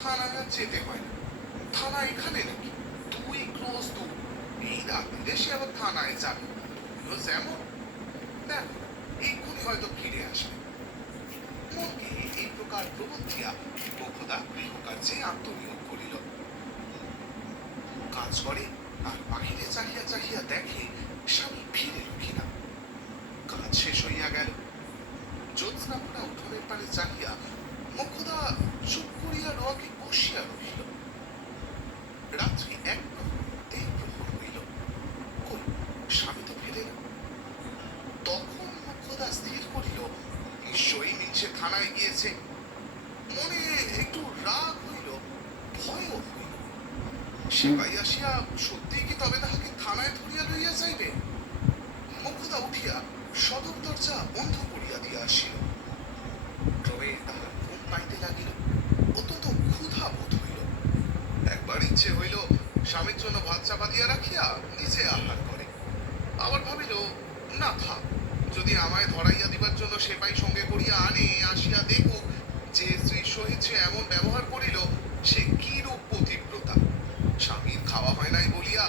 থানায় আর যেতে হয় না। থানা এখানে নাকি? 2 ক্রোশ দূর। এই রাত্রিরে সে আবার থানায় যাবে? তুমিও যেমন। দেখো না, এক্ষুনি হয়তো ফিরে আসবে। মনকে এই প্রকার প্রবোধ দিয়া মোক্ষদা গৃহকার্যে আত্মনিয়োগ করিল। কাজ করে আর বাহিরে চাহিয়া চাহিয়া দেখে স্বামী ফিরিল কিনা। কাজ শেষ হইয়া গেল। জ্যোৎস্না ভরা উঠোনের পানে চাহিয়া মোক্ষদা চুপ করিয়া রোয়াকে বসিয়া রহিল। রাত্রি 1 প্রহর 1 প্রহর হইল। কই, স্বামী তো ফিরে না। তখন মোক্ষদা স্থির করিল নিশ্চয়ই মিনসে থানায় গিয়েছে। মনে একটু রাগ হইল, ভয়ও হইল। সেবাই আসিয়া সত্যিই কি তবে তাহাকে থানায় ধরিয়া লইয়া যাইবে? মোক্ষদা উঠিয়া সদর দরজা বন্ধ করিয়া দিয়া আসিল। ক্রমে তাহার ঘুম পাইতে লাগিল। অত্যন্ত ক্ষুধা বোধ হইল। একবার ইচ্ছে হইল স্বামীর জন্য ভাত চাপা দিয়া রাখিয়া নিজে আহার করে। আবার ভাবিল, না থাক, যদি আমায় ধরাইয়া দিবার জন্য সেপাই সঙ্গে করিয়া আনে, আসিয়া দেখুক যে স্ত্রীর সহিত সে এমন ব্যবহার করিল, সে কি রূপ পতিব্রতা। স্বামীর খাওয়া হয় নাই বলিয়া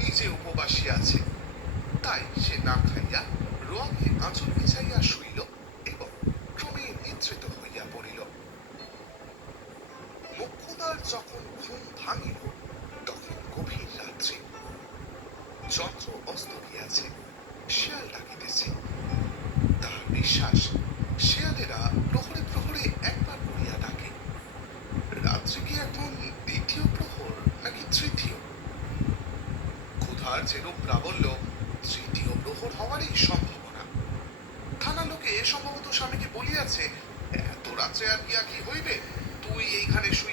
নিজে উপবাসী আছে। তাই সে না খাইয়া রোয়াকে আঁচল বিছাইয়া শুইল এবং ক্রমে নিদ্রিত হইয়া পড়িল। মোক্ষদার যখন ঘুম ভাঙিল তখন গভীর রাত্রি। চন্দ্র অস্ত গিয়াছে, শেয়াল ডাকিতেছে। তাহার বিশ্বাস শেয়ালেরা প্রহরে প্রহরে একবার করিয়া ডাকে। রাত্রি কি এখন 2য় প্রহর নাকি 3য়? ক্ষুধার যেরূপ প্রাবল্য, 3য় প্রহর হওয়ারই সম্ভাবনা। থানা লোকে সম্ভবত স্বামীকে বলিয়াছে, এত রাত্রে আর কি হইবে, তুই এইখানে শুইয়া